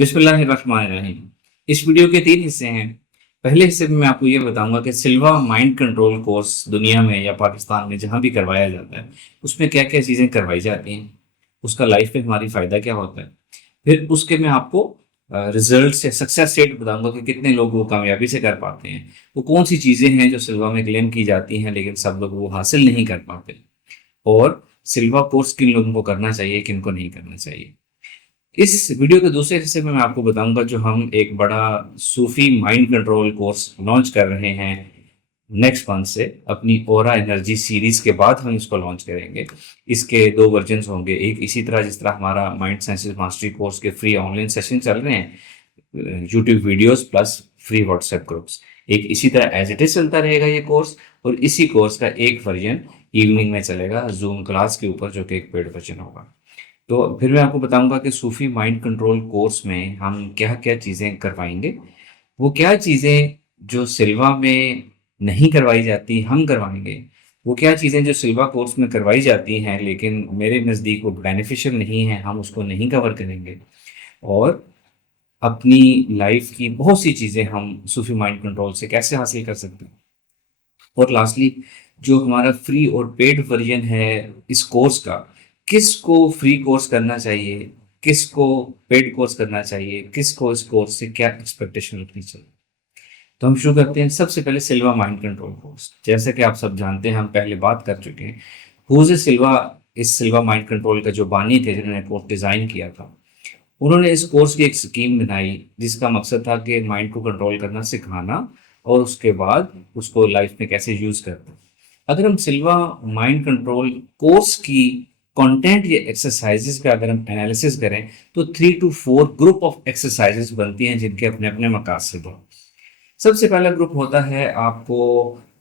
बिस्मिल्लाहिर्रहमानिर्रहीम। इस वीडियो के 3 हिस्से हैं। पहले हिस्से में मैं आपको ये बताऊंगा कि सिल्वा माइंड कंट्रोल कोर्स दुनिया में या पाकिस्तान में जहाँ भी करवाया जाता है, उसमें क्या-क्या चीज़ें करवाई जाती हैं, उसका लाइफ में हमारी फ़ायदा क्या होता है। फिर उसके मैं आपको रिज़ल्ट्स या सक्सेस रेट बताऊंगा कि कितने लोग वो कामयाबी से कर पाते हैं। वो कौन-सी चीज़ें हैं जो सिल्वा में क्लेम की जाती हैं लेकिन सब लोग वो हासिल नहीं कर पाते। और सिल्वा कोर्स किन लोगों को करना चाहिए, किनको नहीं करना चाहिए। इस वीडियो के दूसरे हिस्से में मैं आपको बताऊंगा जो हम एक बड़ा सूफी माइंड कंट्रोल कोर्स लॉन्च कर रहे हैं नेक्स्ट मंथ से। अपनी ओरा एनर्जी सीरीज के बाद हम इसको लॉन्च करेंगे। इसके 2 वर्जन्स होंगे, एक इसी तरह जिस तरह हमारा माइंड साइंसेस मास्टरी कोर्स के फ्री ऑनलाइन सेशन चल रहे हैं, YouTube videos plus free WhatsApp groups. एक इसी तरह एज इट इज चलता रहेगा ये कोर्स, और इसी कोर्स का एक वर्जन इवनिंग में चलेगा जूम क्लास के ऊपर, जो कि एक पेड वर्जन होगा। तो फिर मैं आपको बताऊंगा कि सूफी माइंड कंट्रोल कोर्स में हम क्या क्या चीज़ें करवाएंगे। वो क्या चीज़ें जो सिल्वा में नहीं करवाई जाती हम करवाएंगे। वो क्या चीज़ें जो सिल्वा कोर्स में करवाई जाती हैं लेकिन मेरे नज़दीक वो बेनिफिशियल नहीं है, हम उसको नहीं कवर करेंगे। और अपनी लाइफ की बहुत सी चीज़ें हम सूफी माइंड कंट्रोल से कैसे हासिल कर सकते हैं। और लास्टली, जो हमारा फ्री और पेड वर्जन है इस कोर्स का, किसको फ्री कोर्स करना चाहिए, किसको पेड कोर्स करना चाहिए, किसको इस कोर्स से क्या एक्सपेक्टेशन रखनी चाहिए। तो हम शुरू करते हैं सबसे पहले सिल्वा माइंड कंट्रोल कोर्स। जैसे कि आप सब जानते हैं, हम पहले बात कर चुके हैं, हुज सिल्वा। इस सिल्वा माइंड कंट्रोल का जो बानी थे, जिन्होंने कोर्स डिज़ाइन किया था, उन्होंने इस कोर्स की एक स्कीम बनाई जिसका मकसद था कि माइंड को कंट्रोल करना सिखाना, और उसके बाद उसको लाइफ में कैसे यूज करना। अगर हम सिल्वा माइंड कंट्रोल कोर्स की कंटेंट या एक्सरसाइजेस का अगर हम एनालिसिस करें, तो 3 to 4 ग्रुप ऑफ एक्सरसाइजेस बनती हैं जिनके अपने अपने मकासद हैं। सबसे पहला ग्रुप होता है आपको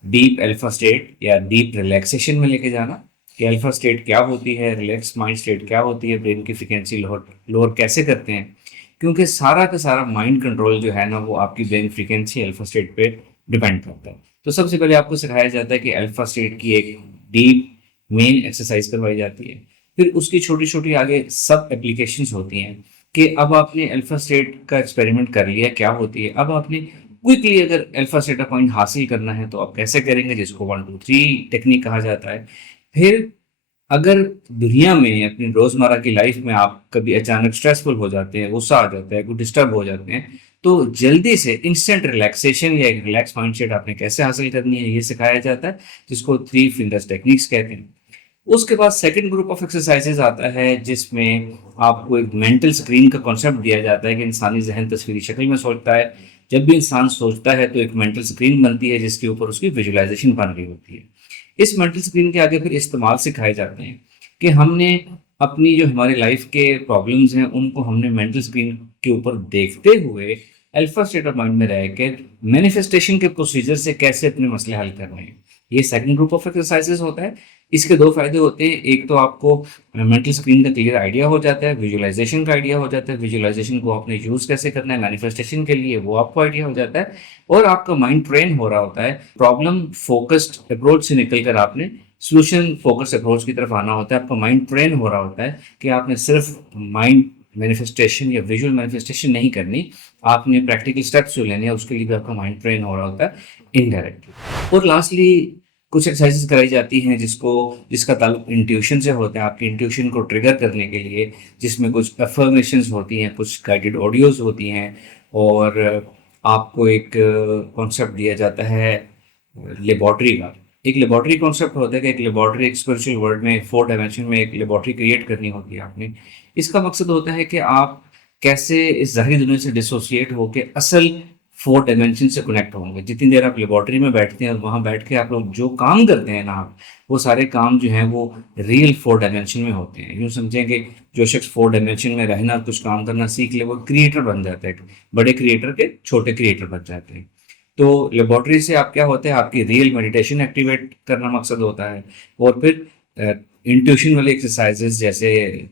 डीप अल्फा स्टेट या डीप रिलैक्सेशन में लेके जाना, कि अल्फा स्टेट क्या होती है, रिलैक्स माइंड स्टेट क्या होती है, ब्रेन की फ्रिक्वेंसी लोअर लोअर कैसे करते हैं। क्योंकि सारा का सारा माइंड कंट्रोल जो है ना, वो आपकी ब्रेन फ्रिक्वेंसी अल्फा स्टेट पे डिपेंड करता है। तो सबसे पहले आपको सिखाया जाता है कि अल्फा स्टेट की एक डीप मेन एक्सरसाइज करवाई जाती है। फिर उसकी छोटी छोटी आगे सब एप्लीकेशंस होती हैं, कि अब आपने अल्फा स्टेट का एक्सपेरिमेंट कर लिया क्या होती है। अब आपने क्विकली अगर अल्फा स्टेट पॉइंट हासिल करना है तो आप कैसे करेंगे, जिसको 1 2 3 टेक्निक कहा जाता है। फिर अगर दुनिया में अपनी रोजमर्रा की लाइफ में आप कभी अचानक स्ट्रेसफुल हो जाते हैं, गुस्सा आ जाता है, कुछ डिस्टर्ब हो जाते हैं, तो जल्दी से इंस्टेंट रिलैक्सेशन या एक रिलैक्स माइंडसेट आपने कैसे हासिल करनी है, ये सिखाया जाता है, जिसको 3 फिंगर्स टेक्निक्स कहते हैं। उसके बाद सेकंड ग्रुप ऑफ एक्सरसाइजेज आता है, जिसमें आपको एक मेंटल स्क्रीन का कॉन्सेप्ट दिया जाता है कि इंसानी जहन तस्वीरी शक्ल में सोचता है। जब भी इंसान सोचता है तो एक मेंटल स्क्रीन बनती है जिसके ऊपर उसकी विजुअलाइजेशन बन रही होती है। इस मेंटल स्क्रीन के आगे फिर इस्तेमाल सिखाए जाते हैं, कि हमने अपनी जो हमारे लाइफ के प्रॉब्लम्स हैं उनको हमने मेंटल स्क्रीन के ऊपर देखते हुए अल्फा स्टेट ऑफ माइंड में रह के मैनिफेस्टेशन के प्रोसीजर से कैसे अपने मसले हल करने हैं। ये सेकंड ग्रुप ऑफ एक्सरसाइजेस होता है। इसके 2 फायदे होते हैं, एक तो आपको मेंटल स्क्रीन का क्लियर आइडिया हो जाता है, विजुअलाइजेशन का आइडिया हो जाता है, विजुअलाइजेशन को आपने यूज कैसे करना है मैनिफेस्टेशन के लिए वो आपको आइडिया हो जाता है, और आपका माइंड ट्रेन हो रहा होता है। प्रॉब्लम फोकस्ड अप्रोच से निकलकर आपने सोल्यूशन फोकस अप्रोच की तरफ आना होता है। आपका माइंड ट्रेन हो रहा होता है कि आपने सिर्फ माइंड मैनिफेस्टेशन या विजुअल मैनिफेस्टेशन नहीं करनी, आपने प्रैक्टिकल स्टेप्स जो लेने हैं उसके लिए भी आपका माइंड ट्रेन हो रहा होता है इनडायरेक्टली। और लास्टली कुछ एक्सरसाइजेस कराई जाती हैं जिसका ताल्लुक इंट्यूशन से होता है, आपकी इंट्यूशन को ट्रिगर करने के लिए, जिसमें कुछ अफर्मेशंस होती हैं, कुछ गाइडेड ऑडियोज होती हैं, और आपको एक कॉन्सेप्ट दिया जाता है लेबॉर्ट्री का। एक लेबॉर्ट्री कॉन्सेप्ट होता है कि एक लेबॉर्ट्री एक स्पिरिचुअल वर्ल्ड में 4 डायमेंशन में एक लेबॉर्ट्री क्रिएट करनी होती है आपने। इसका मकसद होता है कि आप कैसे इस ज़ाहिरी दुनिया से डिसोसिएट होकर असल 4 डायमेंशन से कनेक्ट होंगे। जितनी देर आप लेबॉर्ट्री में बैठते हैं और वहाँ बैठ के आप लोग जो काम करते हैं ना, आप वो सारे काम जो हैं वो रियल 4 डायमेंशन में होते हैं। यूँ समझें कि जो शख्स 4 डायमेंशन में रहना, कुछ काम करना सीख ले, वो क्रिएटर बन जाता है। बड़े क्रिएटर के छोटे क्रिएटर बन जाते हैं। तो लेबॉर्ट्री से आप क्या होता है, आपकी रियल मेडिटेशन एक्टिवेट करना मकसद होता है। और फिर इंट्यूशन वाली एक्सरसाइजेस जैसे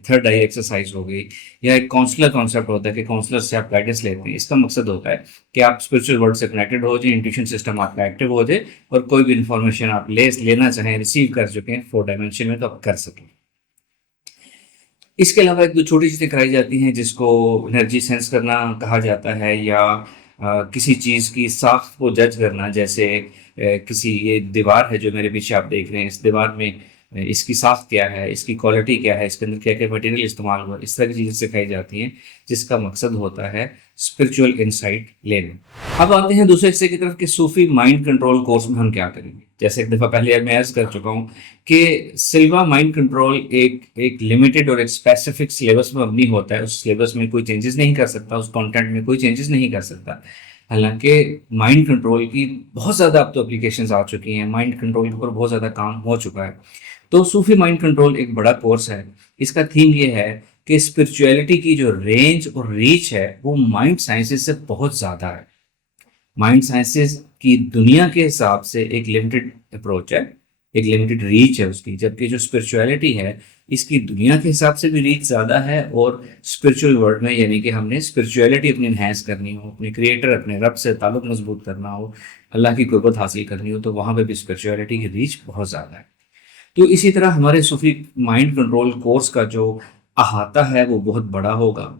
थर्ड आई एक्सरसाइज हो गई, या एक काउंसलर कॉन्सेप्ट होता है कि काउंसलर से आप गाइडेंस लेते हैं। इसका मकसद होता है कि आप स्पिरिचुअल वर्ल्ड से कनेक्टेड हो जाए, इंट्यूशन सिस्टम आपका एक्टिव हो जाए, और कोई भी इंफॉर्मेशन आप लेना चाहें, रिसीव कर चुके हैं 4 डायमेंशन में, तो आप कर सकें। इसके अलावा एक दो छोटी चीज़ें कराई जाती हैं जिसको एनर्जी सेंस करना कहा जाता है, या किसी चीज़ की साख्त को जज करना। जैसे किसी, ये दीवार है जो मेरे पीछे आप देख रहे हैं, इस दीवार में इसकी साख्त क्या है, इसकी क्वालिटी क्या है, इसके अंदर क्या क्या मटेरियल इस्तेमाल हुआ, इस तरह की चीज़ें सिखाई जाती हैं जिसका मकसद होता है स्पिरिचुअल इंसाइट लेना। अब आते हैं दूसरे हिस्से की तरफ कि सूफी माइंड कंट्रोल कोर्स में हम क्या करेंगे। जैसे एक दफ़ा पहले मैं अर्ज कर चुका हूँ कि सिल्वा माइंड कंट्रोल एक एक लिमिटेड और एक स्पेसिफिक सिलेबस में मबनी होता है। उस सिलेबस में कोई चेंजेस नहीं कर सकता, उस कंटेंट में कोई चेंजेस नहीं कर सकता। हालांकि माइंड कंट्रोल की बहुत ज़्यादा अब तो एप्लीकेशंस आ चुकी हैं, माइंड कंट्रोल के ऊपर बहुत ज़्यादा काम हो चुका है। तो सूफी माइंड कंट्रोल एक बड़ा कोर्स है। इसका थीम ये है कि स्पिरिचुअलिटी की जो रेंज और रीच है वो माइंड साइंसेस से बहुत ज़्यादा है। माइंड साइंसेस की दुनिया के हिसाब से एक लिमिटेड अप्रोच है, एक लिमिटेड रीच है उसकी, जबकि जो स्पिरिचुअलिटी है इसकी दुनिया के हिसाब से भी रीच ज़्यादा है। और स्पिरिचुअल वर्ल्ड में, यानी कि हमने स्पिरिचुअलिटी अपनी इन्हेंस करनी हो, अपने क्रिएटर, अपने रब से ताल्लुक मजबूत करना हो, अल्लाह की कुर्बत हासिल करनी हो, तो वहाँ पे भी स्पिरिचुअलिटी की रीच बहुत ज़्यादा है। तो इसी तरह हमारे सूफी माइंड कंट्रोल कोर्स का जो अहाता है वो बहुत बड़ा होगा।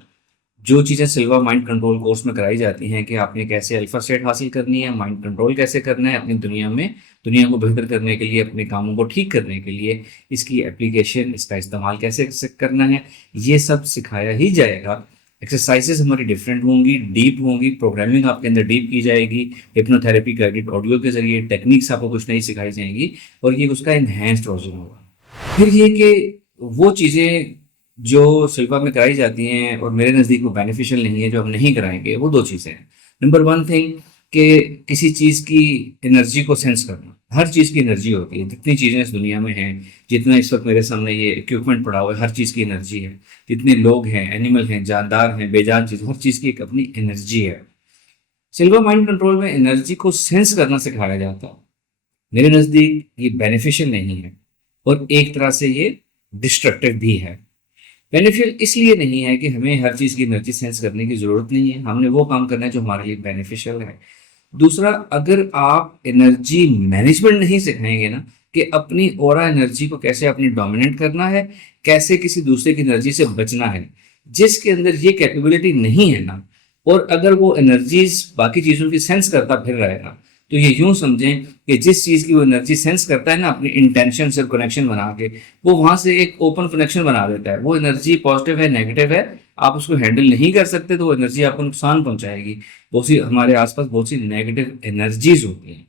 जो चीज़ें सिल्वा माइंड कंट्रोल कोर्स में कराई जाती हैं कि आपने कैसे अल्फा स्टेट हासिल करनी है, माइंड कंट्रोल कैसे करना है अपनी दुनिया में, दुनिया को बेहतर करने के लिए, अपने कामों को ठीक करने के लिए, इसकी एप्लीकेशन, इसका इस्तेमाल कैसे करना है, ये सब सिखाया ही जाएगा। एक्सरसाइजेज हमारी डिफरेंट होंगी, डीप होंगी, प्रोग्रामिंग आपके अंदर डीप की जाएगी, हिप्नोथेरेपी गाइडेड ऑडियो के जरिए टेक्निक्स आपको कुछ नई सिखाई जाएंगी, और ये उसका इन्हेंस्ड वर्जन होगा। फिर ये कि वो चीज़ें जो सिल्वा में कराई जाती हैं और मेरे नज़दीक वो बेनिफिशियल नहीं है, जो हम नहीं कराएंगे, वो दो चीज़ें हैं। नंबर वन थिंग कि किसी चीज़ की एनर्जी को सेंस करना। हर चीज़ की एनर्जी होती है, जितनी चीज़ें इस दुनिया में हैं, जितना इस वक्त मेरे सामने ये इक्विपमेंट पड़ा हुआ है, हर चीज़ की एनर्जी है। जितने लोग हैं, एनिमल हैं, जानदार हैं, बेजान चीज़, हर चीज़ की एक अपनी एनर्जी है। सिल्वा माइंड कंट्रोल में एनर्जी को सेंस करना सिखाया जाता है। मेरे नज़दीक ये बेनिफिशियल नहीं है, और एक तरह से ये डिस्ट्रक्टिव भी है। बेनिफिशियल इसलिए नहीं है कि हमें हर चीज़ की एनर्जी सेंस करने की ज़रूरत नहीं है, हमने वो काम करना है जो हमारे लिए बेनिफिशियल है। दूसरा, अगर आप एनर्जी मैनेजमेंट नहीं सिखाएंगे ना, कि अपनी ऑरा एनर्जी को कैसे अपनी डोमिनेट करना है, कैसे किसी दूसरे की एनर्जी से बचना है, जिसके अंदर ये कैपेबिलिटी नहीं है ना, और अगर वो एनर्जीज बाकी चीज़ों की सेंस करता फिर रहेगा, तो ये यूं समझें कि जिस चीज़ की वो एनर्जी सेंस करता है ना, अपनी इंटेंशन से कनेक्शन बना के, वो वहां से एक ओपन कनेक्शन बना देता है। वो एनर्जी पॉजिटिव है, नेगेटिव है, आप उसको हैंडल नहीं कर सकते, तो वो एनर्जी आपको नुकसान पहुंचाएगी। बहुत सी हमारे आसपास बहुत सी नेगेटिव एनर्जीज होती हैं।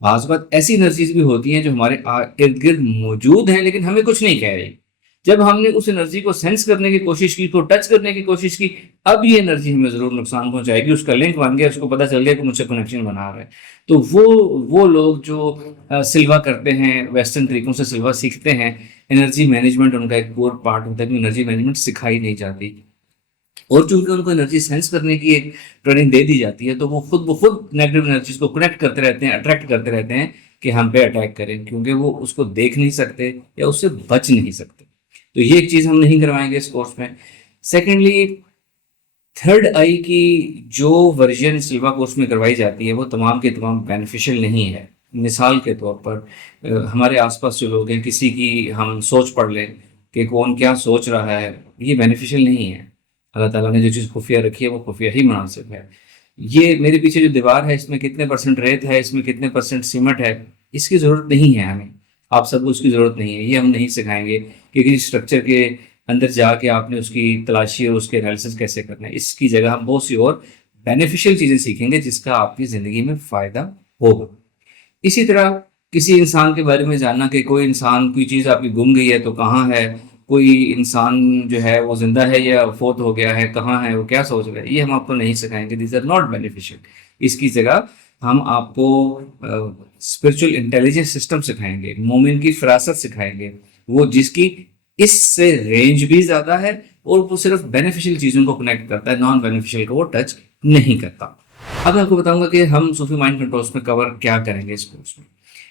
बात बात ऐसी एनर्जीज भी होती हैं जो हमारे इर्द गिर्द मौजूद हैं, लेकिन हमें कुछ नहीं कह रही। जब हमने उस एनर्जी को सेंस करने की कोशिश की, को टच करने की कोशिश की, अब ये एनर्जी हमें जरूर नुकसान पहुंचाएगी। उसका लिंक बन गया, उसको पता चल गया कि मुझसे कनेक्शन बना रहा है। तो वो लोग जो सिल्वा करते हैं, वेस्टर्न तरीकों से सिल्वा सीखते हैं, एनर्जी मैनेजमेंट उनका एक कोर पार्ट होता है कि एनर्जी मैनेजमेंट सिखाई नहीं जाती। और चूंकि उनको एनर्जी सेंस करने की एक ट्रेनिंग दे दी जाती है, तो वो खुद नेगेटिव एनर्जीज को कनेक्ट करते रहते हैं, अट्रैक्ट करते रहते हैं कि हम पे अटैक करें, क्योंकि वो उसको देख नहीं सकते या उससे बच नहीं सकते। तो ये एक चीज़ हम नहीं करवाएंगे इस कोर्स में। सेकेंडली, थर्ड आई की जो वर्जन सिल्वा कोर्स में करवाई जाती है वो तमाम के तमाम बेनिफिशियल नहीं है। मिसाल के तौर पर हमारे आसपास जो लोग हैं, किसी की हम सोच पढ़ लें कि कौन क्या सोच रहा है, ये बेनिफिशियल नहीं है। अल्लाह ताला ने जो चीज़ खुफिया रखी है वो खुफिया ही मुनासिब है। ये मेरे पीछे जो दीवार है, इसमें कितने परसेंट रेत है, इसमें कितने परसेंट सीमेंट है, इसकी ज़रूरत नहीं है हमें। आप सबको उसकी ज़रूरत नहीं है, ये हम नहीं सिखाएंगे कि किसी स्ट्रक्चर के अंदर जाके आपने उसकी तलाशी और उसके एनालिसिस कैसे करना है। इसकी जगह हम बहुत सी और बेनिफिशियल चीज़ें सीखेंगे जिसका आपकी ज़िंदगी में फ़ायदा होगा। इसी तरह किसी इंसान के बारे में जानना कि कोई इंसान, कोई चीज़ आपकी गुम गई है तो कहाँ है, कोई इंसान जो है वो जिंदा है या फोत हो गया है, कहाँ है, वो क्या सोच रहा है, ये हम आपको नहीं सिखाएंगे। This are not beneficial. इसकी जगह हम आपको स्पिरिचुअल इंटेलिजेंस सिस्टम सिखाएंगे, मोमिन की फरासत सिखाएंगे, वो जिसकी इससे रेंज भी ज़्यादा है, और वो सिर्फ बेनिफिशियल चीज़ों को कनेक्ट करता है, नॉन बेनिफिशियल को वो टच नहीं करता। अब मैं आपको बताऊंगा कि हम सूफी माइंड कंट्रोल्स में कवर क्या करेंगे इस कोर्स में।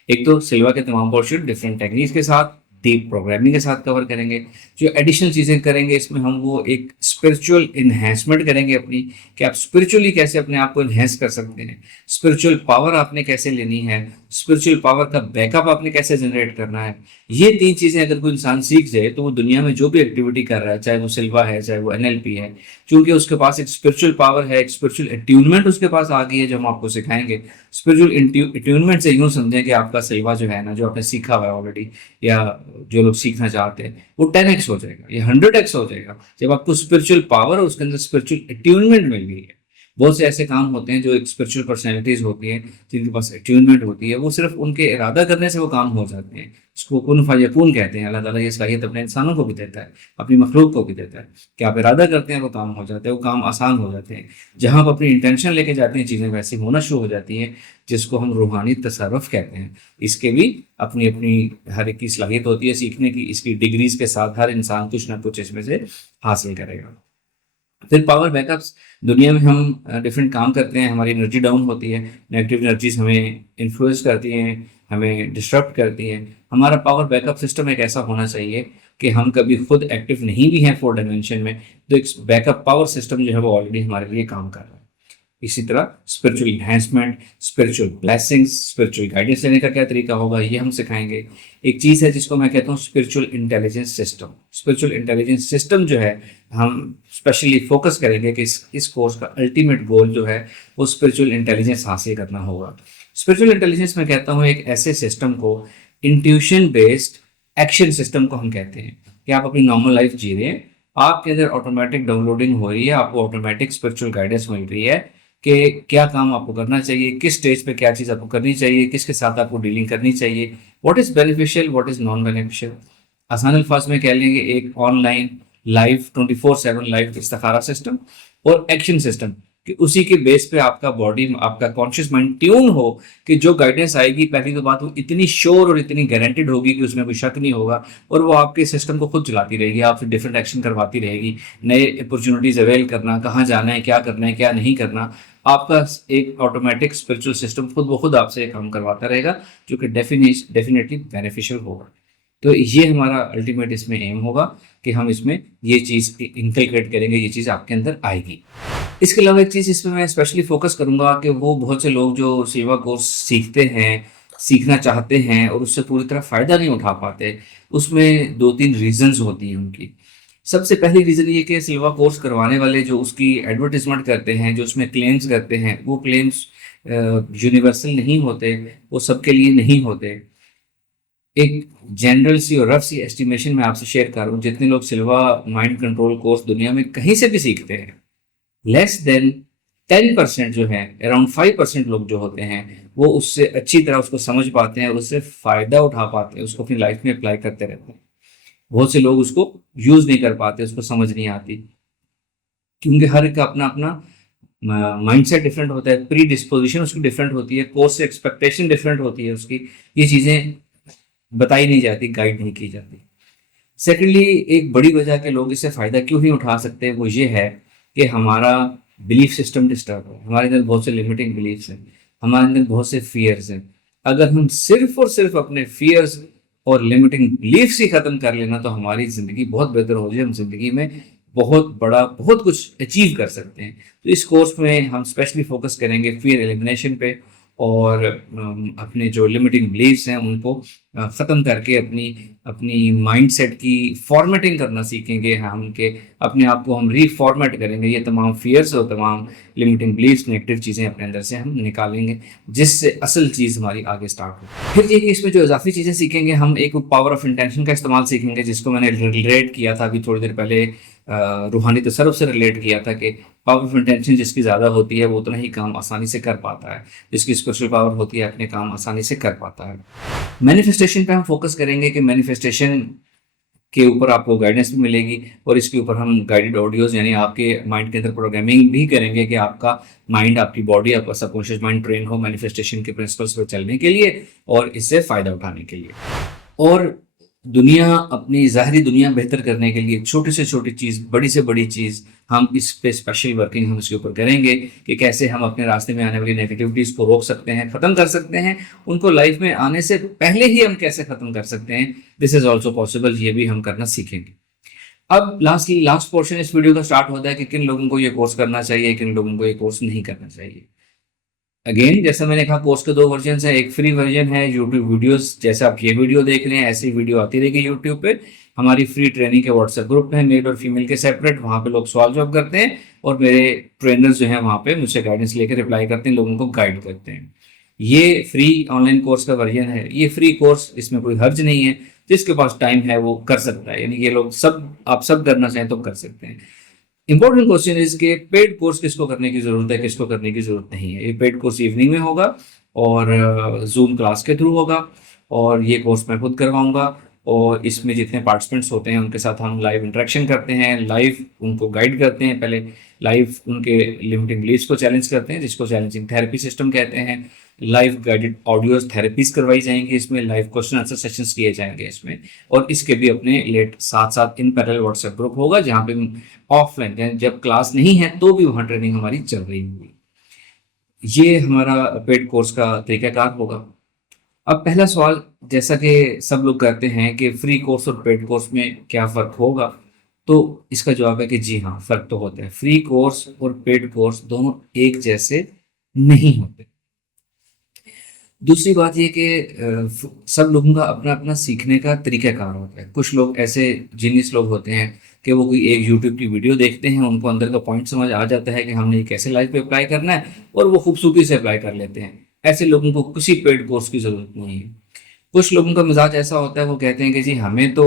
एक तो सिल्वा के तमाम पोर्शन डिफरेंट टेक्निक्स के साथ, डीप प्रोग्रामिंग के साथ कवर करेंगे। जो एडिशनल चीज़ें करेंगे इसमें हम वो एक स्पिरिचुअल इन्हेंसमेंट करेंगे अपनी, कि आप स्पिरिचुअली कैसे अपने आप को इन्हेंस कर सकते हैं, स्पिरिचुअल पावर आपने कैसे लेनी है, स्पिरिचुअल पावर का बैकअप आपने कैसे जनरेट करना है। ये 3 चीजें अगर कोई इंसान सीख जाए तो वो दुनिया में जो भी एक्टिविटी कर रहा है, चाहे वो सिल्वा है, चाहे वो एनएलपी है, क्योंकि उसके पास एक स्पिरिचुअल पावर है, एक स्पिरिचुअल अट्यूनमेंट उसके पास आ गई है, जो हम आपको सिखाएंगे। स्पिरिचुअल अट्यूनमेंट से यूं समझें कि आपका सिल्वा जो है ना, जो आपने सीखा हुआ है ऑलरेडी, या जो लोग सीखना चाहते हैं, वो 10x हो जाएगा या 100x हो जाएगा जब आपको स्पिरिचुअल पावर और उसके अंदर स्पिरिचुअल अट्यूनमेंट मिल गई है। बहुत से ऐसे काम होते हैं जो एक स्पिरिचुअल पर्सनैलिटीज होती हैं, जिनके पास अट्यूनमेंट होती है, वो सिर्फ उनके इरादा करने से वो काम हो जाते हैं। इसको कुन फयकून कहते हैं। अल्लाह ताला ये सलाहियत अपने इंसानों को भी देता है, अपनी मखलूक को भी देता है कि आप इरादा करते हैं वो काम हो जाते हैं, वो काम आसान हो जाते हैं। जहाँ आप अपनी इंटेंशन लेके जाते हैं, चीज़ें वैसी होना शुरू हो जाती हैं, जिसको हम रूहानी तसर्रुफ कहते हैं। इसके भी अपनी अपनी हर एक की सलाहियत होती है सीखने की। इसकी डिग्रीज के साथ हर इंसान कुछ ना कुछ इसमें से हासिल करेगा। फिर पावर बैकअप्स, दुनिया में हम डिफरेंट काम करते हैं, हमारी एनर्जी डाउन होती है, नेगेटिव एनर्जीज हमें इन्फ्लुएंस करती हैं, हमें डिस्टर्ब करती हैं। हमारा पावर बैकअप सिस्टम एक ऐसा होना चाहिए कि हम कभी खुद एक्टिव नहीं भी हैं 4 डायमेंशन में, तो एक बैकअप पावर सिस्टम जो है वो ऑलरेडी हमारे लिए काम कर रहा है। इसी तरह spiritual enhancement, spiritual blessings, spiritual guidance लेने का क्या तरीका होगा, ये हम सिखाएंगे। एक चीज़ है जिसको मैं कहता हूँ spiritual intelligence system. Spiritual intelligence system जो है, हम स्पेशली फोकस करेंगे कि इस कोर्स का अल्टीमेट गोल जो है वो स्पिरिचुअल इंटेलिजेंस हासिल करना होगा। स्पिरिचुअल इंटेलिजेंस मैं कहता हूँ एक ऐसे सिस्टम को, इंट्यूशन बेस्ड एक्शन सिस्टम को हम कहते हैं, कि आप अपनी नॉर्मल लाइफ जी रहे हैं, आपके अंदर ऑटोमेटिक डाउनलोडिंग हो रही है, आपको ऑटोमेटिक स्पिरिचुअल गाइडेंस मिल रही है कि क्या काम आपको करना चाहिए, किस स्टेज पे क्या चीज़ आपको करनी चाहिए, किसके साथ आपको डीलिंग करनी चाहिए, what is beneficial, what is non beneficial. आसान अल्फाज में कह लेंगे एक ऑनलाइन लाइव 24/7 लाइव इस्तिखारा सिस्टम और एक्शन सिस्टम, कि उसी के बेस पे आपका बॉडी, आपका कॉन्शियस माइंड ट्यून हो कि जो गाइडेंस आएगी, पहली तो बात वो इतनी श्योर और इतनी गारंटेड होगी कि उसमें कोई शक नहीं होगा, और वो आपके सिस्टम को खुद चलाती रहेगी, आपसे डिफरेंट एक्शन करवाती रहेगी, नए अपॉर्चुनिटीज अवेल करना, कहाँ जाना है, क्या करना है, क्या नहीं करना, आपका एक ऑटोमेटिक स्पिरिचुअल सिस्टम खुद ब खुद आपसे काम करवाता रहेगा, जो कि डेफिनेटली बेनिफिशियल होगा। तो ये हमारा अल्टीमेट इसमें एम होगा कि हम इसमें ये चीज़ इंकलकेट करेंगे, ये चीज़ आपके अंदर आएगी। इसके अलावा एक चीज़ इसमें मैं स्पेशली फोकस करूंगा कि वो बहुत से लोग जो सेवा कोर्स सीखते हैं, सीखना चाहते हैं और उससे पूरी तरह फ़ायदा नहीं उठा पाते, उसमें 2-3 रीजंस होती हैं उनकी। सबसे पहली रीज़न ये कि सेवा कोर्स करवाने वाले जो उसकी एडवर्टिजमेंट करते हैं, जो उसमें क्लेम्स करते हैं, वो क्लेम्स यूनिवर्सल नहीं होते, वो सबके लिए नहीं होते। एक जनरल सी और रफ सी एस्टिमेशन मैं आपसे शेयर कर रहा हूँ, जितने लोग सिल्वा माइंड कंट्रोल कोर्स दुनिया में कहीं से भी सीखते हैं, लेस देन 10% जो है, अराउंड 5% लोग जो होते हैं, वो उससे अच्छी तरह उसको समझ पाते हैं और उससे फ़ायदा उठा पाते हैं, उसको अपनी लाइफ में अप्लाई करते रहते हैं। बहुत से लोग उसको यूज़ नहीं कर पाते, उसको समझ नहीं आती, क्योंकि हर एक का अपना अपना माइंडसेट डिफरेंट होता है, प्री डिस्पोजिशन उसकी डिफरेंट होती है, कोर्स से एक्सपेक्टेशन डिफरेंट होती है उसकी। ये चीज़ें बताई नहीं जाती, गाइड नहीं की जाती। सेकेंडली, एक बड़ी वजह के लोग इससे फ़ायदा क्यों नहीं उठा सकते, वो ये है कि हमारा बिलीफ सिस्टम डिस्टर्ब है। हमारे अंदर बहुत से लिमिटिंग बिलीफ्स हैं, हमारे अंदर बहुत से फियर्स हैं। अगर हम सिर्फ और सिर्फ अपने फियर्स और लिमिटिंग बिलीफ्स ही ख़त्म कर लेना, तो हमारी ज़िंदगी बहुत बेहतर हो जाए, हम ज़िंदगी में बहुत बड़ा बहुत कुछ अचीव कर सकते हैं। तो इस कोर्स में हम स्पेशली फोकस करेंगे फियर एलिमिनेशन पे, और अपने जो लिमिटिंग बिलीफ्स हैं उनको ख़त्म करके अपनी अपनी माइंडसेट की फॉर्मेटिंग करना सीखेंगे हम, के अपने आप को हम रीफॉर्मेट करेंगे। ये तमाम फियर्स और तमाम लिमिटिंग बिलीफ्स, नेगेटिव चीज़ें अपने अंदर से हम निकालेंगे, जिससे असल चीज़ हमारी आगे स्टार्ट हो। फिर ये कि इसमें जो इजाफी चीज़ें सीखेंगे हम, एक पावर ऑफ इंटेंशन का इस्तेमाल सीखेंगे, जिसको मैंने रिलेट किया था अभी थोड़ी देर पहले, रूहानी तसर्रुफ से रिलेट किया था कि पावर ऑफ इंटेंशन जिसकी ज़्यादा होती है वो उतना ही काम आसानी से कर पाता है, जिसकी स्पिरिचुअल पावर होती है अपने काम आसानी से कर पाता है। मैनिफेस्टेशन पे हम फोकस करेंगे कि मैनिफेस्टेशन के ऊपर आपको गाइडेंस भी मिलेगी, और इसके ऊपर हम गाइडेड ऑडियोज, यानी आपके माइंड के अंदर प्रोग्रामिंग भी करेंगे कि आपका माइंड, आपकी बॉडी, आपका सबकॉन्शियस माइंड ट्रेन हो मैनिफेस्टेशन के प्रिंसिपल्स पर चलने के लिए और इससे फ़ायदा उठाने के लिए। और दुनिया, अपनी ज़ाहरी दुनिया बेहतर करने के लिए छोटी से छोटी चीज़, बड़ी से बड़ी चीज़, हम इस पे स्पेशल वर्किंग हम इसके ऊपर करेंगे कि कैसे हम अपने रास्ते में आने वाली नेगेटिविटीज़ को रोक सकते हैं, ख़त्म कर सकते हैं, उनको लाइफ में आने से पहले ही हम कैसे ख़त्म कर सकते हैं। दिस इज़ ऑल्सो पॉसिबल, ये भी हम करना सीखेंगे। अब लास्ट पोर्शन इस वीडियो का स्टार्ट होता है कि किन लोगों को ये कोर्स करना चाहिए, किन लोगों को ये कोर्स नहीं करना चाहिए। अगेन जैसा मैंने कहा, कोर्स के दो वर्जन है। एक फ्री वर्जन है यूट्यूब वीडियोस, जैसे आप ये वीडियो देख रहे हैं ऐसी वीडियो आती रहेगी यूट्यूब पे। हमारी फ्री ट्रेनिंग के व्हाट्सएप ग्रुप है, मेल और फीमेल के सेपरेट, वहाँ पे लोग सवाल जवाब करते हैं और मेरे ट्रेनर्स जो है वहाँ पे मुझसे गाइडेंस लेकर रिप्लाई करते हैं, लोगों को गाइड करते हैं। ये फ्री ऑनलाइन कोर्स का वर्जन है। ये फ्री कोर्स, इसमें कोई हर्ज नहीं है, जिसके पास टाइम है वो कर सकता है, यानी कि ये लोग सब, आप सब करना चाहें तो कर सकते हैं। इंपॉर्टेंट क्वेश्चन इज कि पेड कोर्स किसको करने की जरूरत है, किसको करने की जरूरत नहीं है। ये पेड कोर्स इवनिंग में होगा और जूम क्लास के थ्रू होगा, और ये कोर्स मैं खुद करवाऊंगा। और इसमें जितने पार्टिसिपेंट्स होते हैं उनके साथ हम लाइव इंटरेक्शन करते हैं, लाइव उनको गाइड करते हैं, पहले लाइव उनके लिमिटिंग बिलीफ्स को चैलेंज करते हैं, जिसको चैलेंजिंग थेरेपी सिस्टम कहते हैं। लाइव गाइडेड ऑडियोज थेरेपीज करवाई जाएंगी इसमें, लाइव क्वेश्चन आंसर सेशंस किए जाएंगे इसमें। और इसके भी अपने लेट साथ साथ इन पैरेलल व्हाट्सएप ग्रुप होगा, जहाँ पे ऑफलाइन जब क्लास नहीं है तो भी वहाँ ट्रेनिंग हमारी चल रही होगी। ये हमारा पेड कोर्स का तरीकाकार होगा। अब पहला सवाल, जैसा कि सब लोग करते हैं कि फ्री कोर्स और पेड कोर्स में क्या फ़र्क होगा, तो इसका जवाब है कि जी हाँ, फ़र्क तो होता है। फ्री कोर्स और पेड कोर्स दोनों एक जैसे नहीं होते। दूसरी बात ये कि सब लोगों का अपना अपना सीखने का तरीकाकार होता है। कुछ लोग ऐसे जीनियस लोग होते हैं कि वो कोई एक यूट्यूब की वीडियो देखते हैं, उनको अंदर का पॉइंट समझ आ जाता है कि हमने ये कैसे लाइफ पे अप्लाई करना है, और वो खूबसूरती से अप्लाई कर लेते हैं। ऐसे लोगों को किसी पेड कोर्स की ज़रूरत नहीं है। कुछ लोगों का मिजाज ऐसा होता है, वो कहते हैं कि जी हमें तो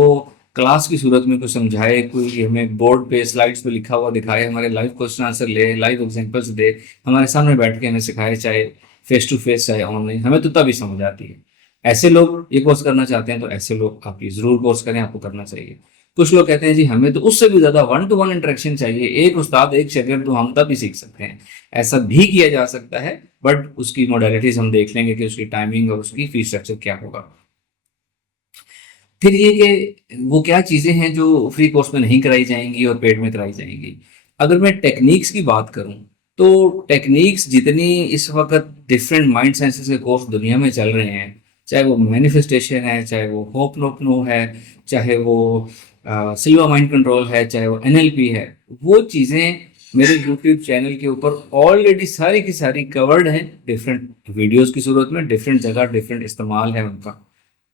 क्लास की सूरत में कुछ समझाए, कोई हमें बोर्ड पे स्लाइड्स पे लिखा हुआ दिखाए, हमारे लाइव क्वेश्चन आंसर ले, लाइव एग्जांपल्स दे, हमारे सामने बैठ के हमें सिखाए, चाहे फेस टू फेस चाहे ऑनलाइन, हमें तो तभी समझ आती है। ऐसे लोग ये कोर्स करना चाहते हैं तो ऐसे लोग आप ये जरूर कोर्स करें, आपको करना चाहिए। कुछ लोग कहते हैं जी हमें तो उससे भी ज्यादा वन टू वन इंटरेक्शन चाहिए, एक उस्ताद एक शागिर्द, तो हम तभी सीख सकते हैं। ऐसा भी किया जा सकता है, बट उसकी मोडालिटीज हम देख लेंगे कि उसकी टाइमिंग और उसकी फीस स्ट्रक्चर क्या होगा। फिर ये कि वो क्या चीज़ें हैं जो फ्री कोर्स में नहीं कराई जाएंगी और पेड में कराई जाएंगी। अगर मैं टेक्निक्स की बात करूं, तो टेक्निक्स जितनी इस वक्त डिफरेंट माइंड साइंसेस के कोर्स दुनिया में चल रहे हैं, चाहे वो मैनिफेस्टेशन है, चाहे वो होप नोप नो है, चाहे वो सिल्वा माइंड कंट्रोल है, चाहे वो एनएलपी है, वो चीज़ें मेरे यूट्यूब चैनल के ऊपर ऑलरेडी सारी की सारी कवर्ड हैं, डिफरेंट वीडियोस की सूरत में, डिफरेंट जगह डिफरेंट इस्तेमाल है उनका।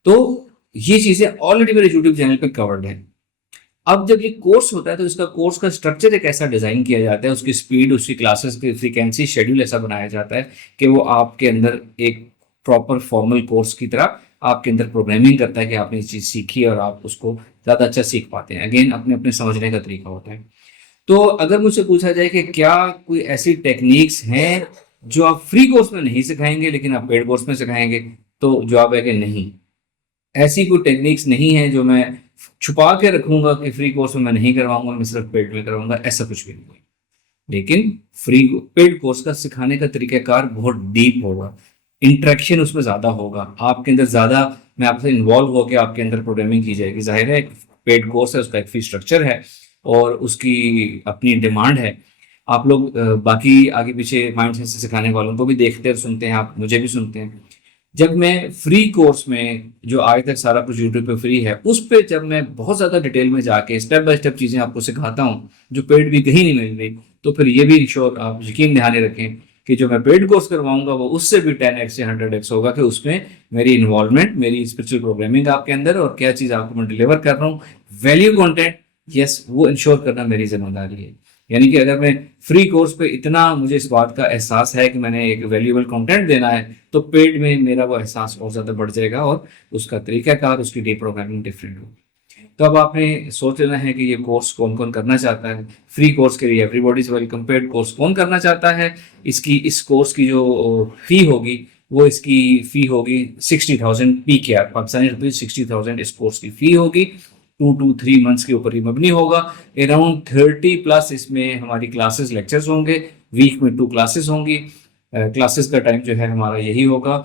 तो ये चीजें ऑलरेडी मेरे यूट्यूब चैनल पे कवर्ड है। अब जब ये कोर्स होता है तो इसका कोर्स का स्ट्रक्चर एक ऐसा डिजाइन किया जाता है, उसकी स्पीड, उसकी क्लासेस की फ्रीक्वेंसी, शेड्यूल ऐसा बनाया जाता है कि वो आपके अंदर एक प्रॉपर फॉर्मल कोर्स की तरह आपके अंदर प्रोग्रामिंग करता है कि आपने ये चीज़ सीखी और आप उसको ज़्यादा अच्छा सीख पाते हैं। अगेन अपने अपने समझने का तरीका होता है। तो अगर मुझसे पूछा जाए कि क्या कोई ऐसी टेक्निक्स हैं जो आप फ्री कोर्स में नहीं सिखाएंगे लेकिन आप पेड कोर्स में सिखाएंगे, तो जवाब है कि नहीं। ऐसी कोई टेक्निक्स नहीं है जो मैं छुपा के रखूंगा कि फ्री कोर्स में मैं नहीं करवाऊंगा, मैं सिर्फ पेड में करवाऊंगा, ऐसा कुछ भी नहीं। लेकिन फ्री पेड कोर्स का सिखाने का तरीकाकार बहुत डीप होगा, इंटरेक्शन उसमें ज्यादा होगा, आपके अंदर ज्यादा, मैं आपसे इन्वॉल्व होकर आपके अंदर प्रोग्रामिंग की जाएगी। जाहिर है पेड कोर्स है, उसका एक फी स्ट्रक्चर है और उसकी अपनी डिमांड है। आप लोग बाकी आगे पीछे माइंड साइंस सिखाने वालों को भी देखते और सुनते हैं, आप मुझे भी सुनते हैं। जब मैं फ्री कोर्स में, जो आज तक सारा कुछ यूट्यूब पे फ्री है, उस पे जब मैं बहुत ज़्यादा डिटेल में जाके स्टेप बाय स्टेप चीज़ें आपको सिखाता हूँ जो पेड भी कहीं नहीं मिल रही, तो फिर ये भी इंश्योर आप यकीन ध्यान रखें कि जो मैं पेड कोर्स करवाऊंगा वो उससे भी 10x या 100x होगा, कि उसमें मेरी इन्वॉल्वमेंट, मेरी स्पिरिचुअल प्रोग्रामिंग आपके अंदर और क्या चीज़ आपको मैं डिलीवर कर रहा हूँ, वैल्यू कॉन्टेंट, यस, वो इंश्योर करना मेरी जिम्मेदारी है। यानी कि अगर मैं फ्री कोर्स पे इतना मुझे इस बात का एहसास है कि मैंने एक वैल्यूएबल कंटेंट देना है, तो पेड में मेरा वो एहसास और ज़्यादा बढ़ जाएगा और उसका तरीकाकार, उसकी डे प्रोग्रामिंग डिफरेंट होगी। तो अब आपने सोच लेना है कि ये कोर्स कौन कौन करना चाहता है। फ्री कोर्स के लिए everybody is welcome. Paid course कौन करना चाहता है, इस कोर्स की जो फी होगी, वो इसकी फी होगी 60,000 PKR, पाकिस्तानी रुपीज 60,000 इस कोर्स की फी होगी। 2 to 3 मंथ्स के ऊपर ही मबनी होगा। अराउंड 30+ इसमें हमारी क्लासेस, लेक्चर्स होंगे, वीक में 2 क्लासेस होंगी। क्लासेस का टाइम जो है हमारा यही होगा,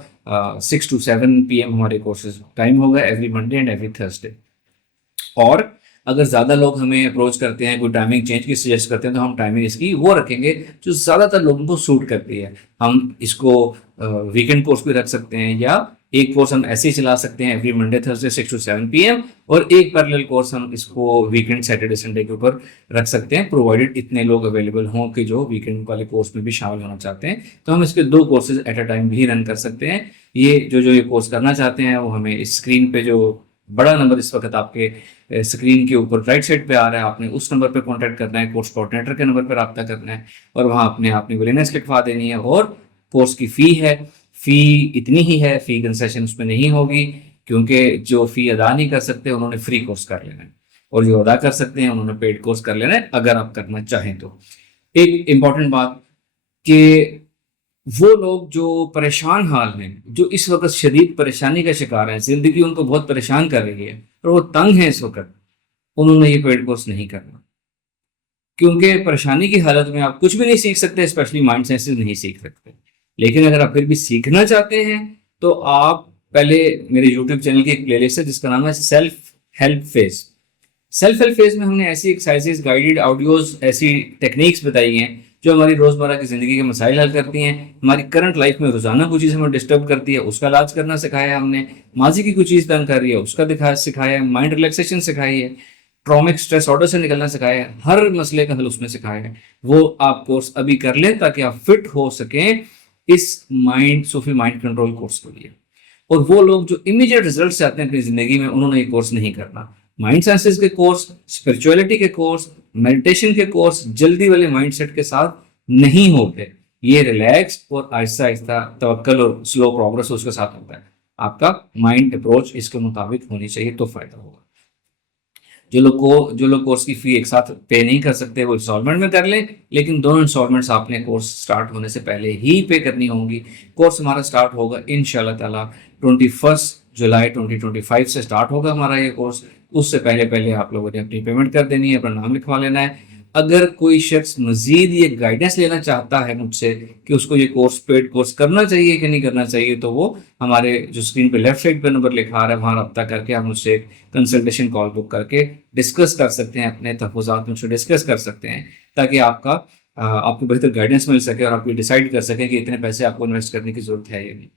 6 to 7 PM हमारे कोर्सेज टाइम होगा, every Monday and every Thursday. और अगर ज़्यादा लोग हमें अप्रोच करते हैं, कोई टाइमिंग चेंज की सजेस्ट करते हैं, तो हम टाइमिंग इसकी वो रखेंगे जो ज़्यादातर लोगों को सूट करती है। हम इसको वीकेंड कोर्स भी रख सकते हैं या एक कोर्स हम ऐसे ही चला सकते हैं every Monday Thursday 6 to 7 PM, और एक पैरेलल कोर्स हम इसको वीकेंड सैटरडे संडे के ऊपर रख सकते हैं, प्रोवाइडेड इतने लोग अवेलेबल हों कि जो वीकेंड वाले कोर्स में भी शामिल होना चाहते हैं। तो हम इसके 2 कोर्सेज एट अ टाइम भी रन कर सकते हैं। ये जो ये कोर्स करना चाहते हैं वो हमें इस स्क्रीन पे जो बड़ा नंबर इस वक्त आपके स्क्रीन के ऊपर राइट साइड पे आ रहा है, आपने उस नंबर पे कांटेक्ट करना है, कोर्स कोऑर्डिनेटर के नंबर पर रब्ता करना है और वहाँ अपनी विलिंगनेस लिखवा देनी है। और कोर्स की फ़ी है, फ़ी इतनी ही है, फ़ी कंसेशन उसमें नहीं होगी, क्योंकि जो फ़ी अदा नहीं कर सकते उन्होंने फ्री कोर्स कर लेना है, और जो अदा कर सकते हैं उन्होंने पेड कोर्स कर लेना है अगर आप करना चाहें तो। एक इम्पॉर्टेंट बात कि वो लोग जो परेशान हाल हैं, जो इस वक्त शदीद परेशानी का शिकार हैं, ज़िंदगी उनको बहुत परेशान कर रही है और वो तंग हैं इस वक्त, उन्होंने ये पेड कोर्स नहीं करना, क्योंकि परेशानी की हालत में आप कुछ भी नहीं सीख सकते, स्पेशली माइंड साइंसेस नहीं सीख सकते। लेकिन अगर आप फिर भी सीखना चाहते हैं तो आप पहले मेरे यूट्यूब चैनल की एक प्लेलिस्ट है जिसका नाम है self help phase. Self help phase में हमने ऐसी एक्सरसाइजेज, गाइडेड ऑडियोज, ऐसी टेक्निक्स बताई हैं जो हमारी रोज़मर्रा की ज़िंदगी के मसाइल हल करती हैं। हमारी करंट लाइफ में रोज़ाना कुछ चीज़ हमें डिस्टर्ब करती है, उसका इलाज करना सिखाया है हमने। माजी की कुछ चीज़ तंग कर रही है, उसका सिखाया है। माइंड रिलैक्सेशन सिखाई है, ट्रॉमिक स्ट्रेस ऑर्डर से निकलना सिखाया है, हर मसले का हल उसमें सिखाया है। वो आप कोर्स अभी कर लें ताकि आप फिट हो सकें इस सूफी माइंड कंट्रोल कोर्स के लिए। और वो लोग जो इमीडिएट रिजल्ट चाहते हैं अपनी ज़िंदगी में, उन्होंने ये कोर्स नहीं करना। माइंड साइंसेस के कोर्स, स्पिरिचुअलिटी के कोर्स, मेडिटेशन के कोर्स जल्दी वाले माइंडसेट के साथ नहीं होते। ये रिलैक्स और आहिस्ता आहिस्ता तवक्कल और स्लो प्रोग्रेस उसके साथ होता है। आपका माइंड अप्रोच इसके मुताबिक होनी चाहिए तो फायदा होगा। जो लोग कोर्स की फी एक साथ पे नहीं कर सकते वो इंस्टॉलमेंट में कर लें, लेकिन दोनों इंस्टॉलमेंट्स आपने कोर्स स्टार्ट होने से पहले ही पे करनी होंगी। कोर्स हमारा स्टार्ट होगा इंशाल्लाह ताला 21 जुलाई 2025 से स्टार्ट होगा हमारा ये कोर्स। उससे पहले पहले आप लोगों ने अपनी पेमेंट कर देनी है, अपना नाम लिखवा लेना है। अगर कोई शख्स मजीद ये गाइडेंस लेना चाहता है मुझसे कि उसको ये कोर्स, पेड कोर्स करना चाहिए कि नहीं करना चाहिए, तो वो हमारे जो स्क्रीन पे लेफ्ट साइड पे नंबर लिखा आ रहा है वहाँ रब्ता करके आप मुझसे कंसल्टेशन कॉल बुक करके डिस्कस कर सकते हैं, अपने तहफ़्फ़ुज़ात मुझसे डिस्कस कर सकते हैं, ताकि आपको बेहतर गाइडेंस मिल सके और आप ये डिसाइड कर सकें कि इतने पैसे आपको इन्वेस्ट करने की ज़रूरत है या नहीं।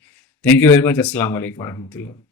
Thank you very much. अस्सलाम वालेकुम वरहमतुल्लाह।